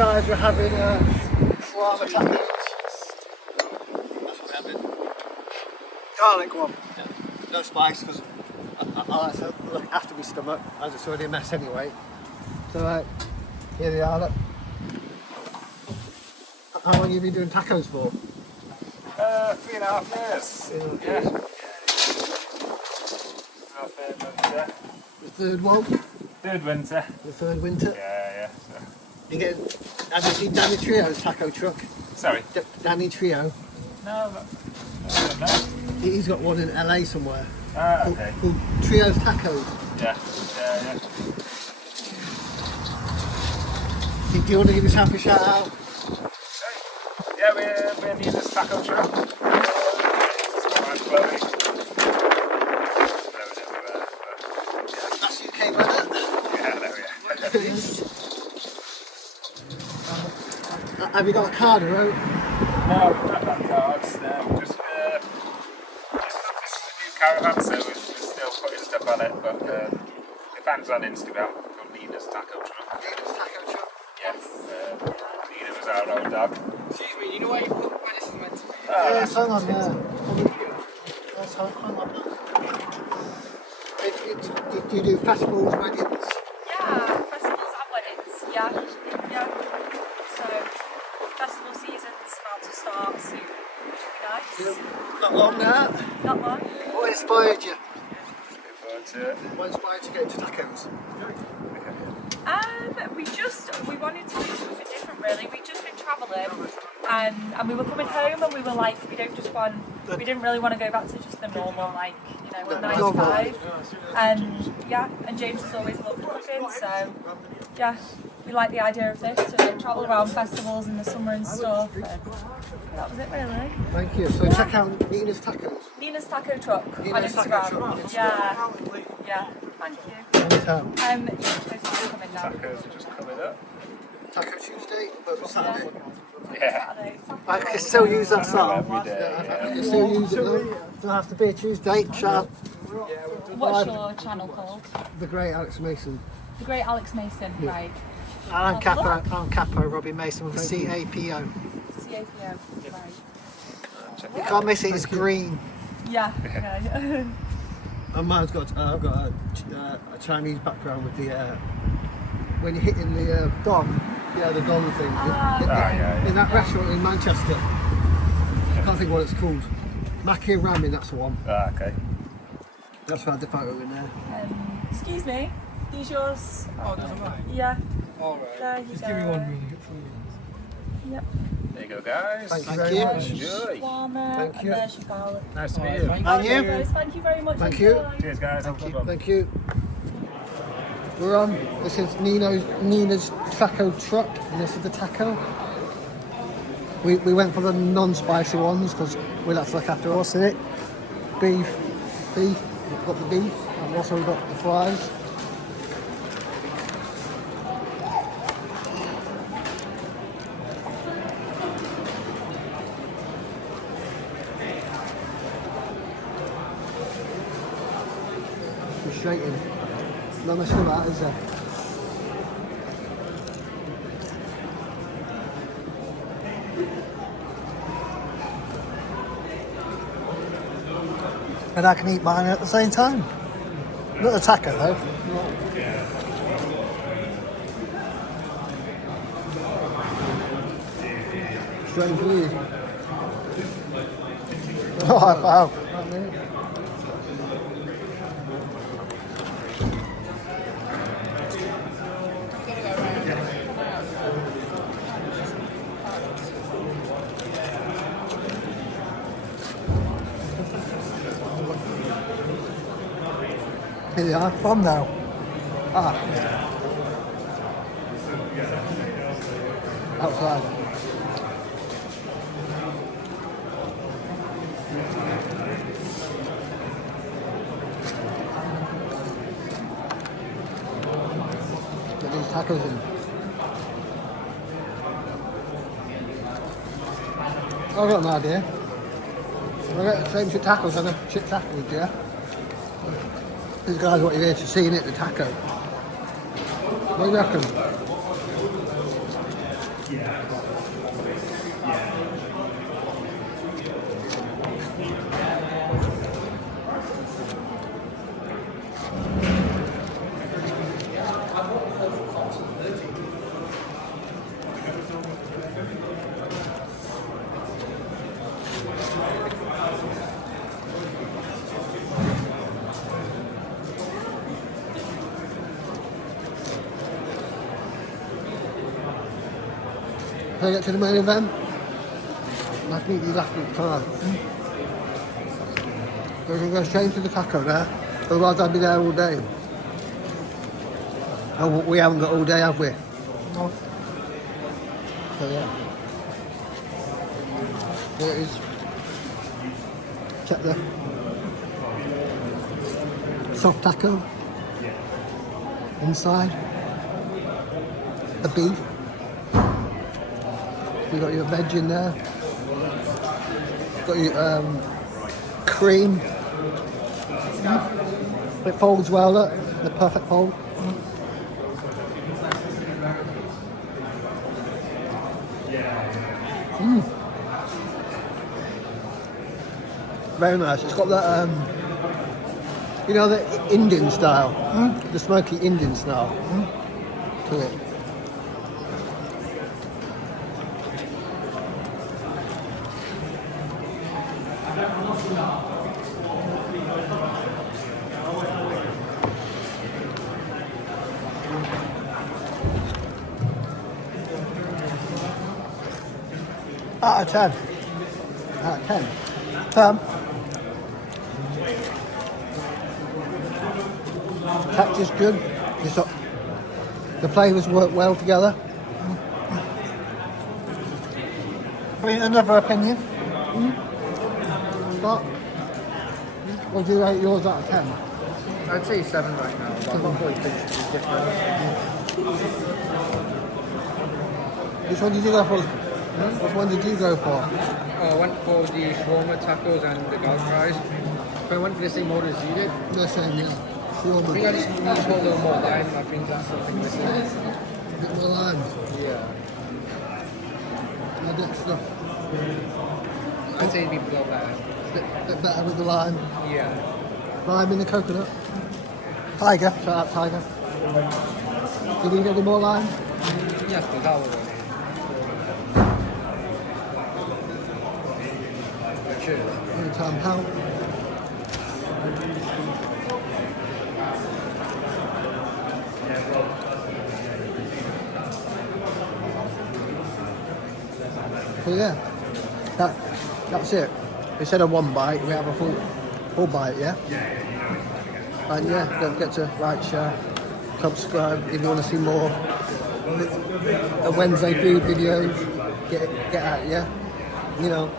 guys, we're having shawarma tacos. That's what we're having. Garlic one. Yeah. No spice because I like to look after my stomach as it's already a mess anyway. So here they are. Look. How long have you been doing tacos for? 3.5 years. Yeah. The third one? Third winter. The third winter? Yeah. You get? Have you seen Danny Trio's taco truck? Sorry? Danny Trio? No. He's got one in LA somewhere. Okay. Called Trio's Tacos. Yeah. Do you want to give yourself a shout out? Yeah, we're near this taco truck. Chloe. That's UK weather. Yeah, there we are. Have you got a card, right? No, we've not got cards. Just this is a new caravan, so we're still putting stuff on it. But the fans on Instagram called Nina's Taco Truck. Nina's Taco Truck? Yes. Nina was our old dog. Excuse me, you know where you put where this is meant to be? Yes, hang on there. Yes, hang on. Do you do festivals, weddings? Yeah, festivals and weddings. Yeah. So festival season's about to start soon. Which will be nice. Not long now. Not long. What inspired you? Looking forward to it. What inspired you to get into tacos? We wanted to do something different really. We'd just been travelling and we were coming home and we were like, we didn't really want to go back to just the normal, like, you know, 9 to 5. And James has always loved cooking, so yeah, we like the idea of this, to like, travel around festivals in the summer and stuff, and that was it really. Thank you. So check out Nina's Tacos. Nina's Taco Truck on Nina's Taco Instagram. Truck on Instagram. Yeah, thank you. Anytime. Those are coming now. Tacos are just coming up. Taco Tuesday, but Saturday. Yeah. I can still use that song. Every day. I can still use it though. Doesn't have to be a Tuesday. Shout What's your channel called? The Great Alex Mason. The Great Alex Mason, right. I'm Capo, Robbie Mason with a CAPO. CAPO, right. You can't miss it, it's green. Yeah, okay. And mine's got, I've got a Chinese background with the, when you're hitting the gong, the gong thing. In that restaurant in Manchester. I can't think what it's called. Maki and Ramen, that's the one. Okay. That's why I had the photo in there. Excuse me, these yours? Oh, that's right. Yeah. Alright. There you Just go. give me one minute. Yep. There you go, guys. Thank you very much. Enjoy. Shawarma, Thank you. and there's your garlic. Nice to meet you. And you. Thank you very much. Thank you. Enjoy. Cheers, guys. Have a good one. Thank you. We're on. This is Nina's Taco Truck, and this is the taco. We went for the non-spicy ones because we like to look after us in it. Beef. We've got the beef, and also we've got the fries. Straight in. Not much of that, is there? And I can eat mine at the same time. Not a taco though. Straight for you. Oh, wow. Here they are, from now. Outside. Get these tacos in. I've got an idea. We'll get the same shit tacos and a shit taco, yeah? These guys what you're here to see in it, the taco. What do you reckon? Can I get to the main event? I think these after the car. We're going to go straight into the taco there, otherwise I'll be there all day. Oh, we haven't got all day, have we? No. So yeah. There it is. Check the soft taco inside. The beef. You got your veg in there. Got your cream. It folds well, look. The perfect fold. Very nice. It's got that, you know, the Indian style, the smoky Indian style to it. Out of 10. Out of 10. Texture's good. The flavours work well together. Another opinion. Scott, what do you rate yours out of 10? I'd say 7 right now, but I'm not really thinking it's different. Which one did you go for? Which one did you go for? I went for the shawarma tacos and the garlic fries. If I went for the same order as you did, The same, yeah. I think I Shawarma. just need to put a little more lime. I think that's something missing. A bit more lime. Yeah. Add extra. I'd say it'd be below that. Bit better with the lime. Yeah. Lime in the coconut. Tiger. Shout out Tiger. Did you get any more lime? Yes, but that was it. Cheers. Anytime help. So yeah, that's it. Instead of one bite, we have a full bite, yeah? And yeah, don't forget to like, share, subscribe if you want to see more Wednesday food videos. Get at it, yeah? You know,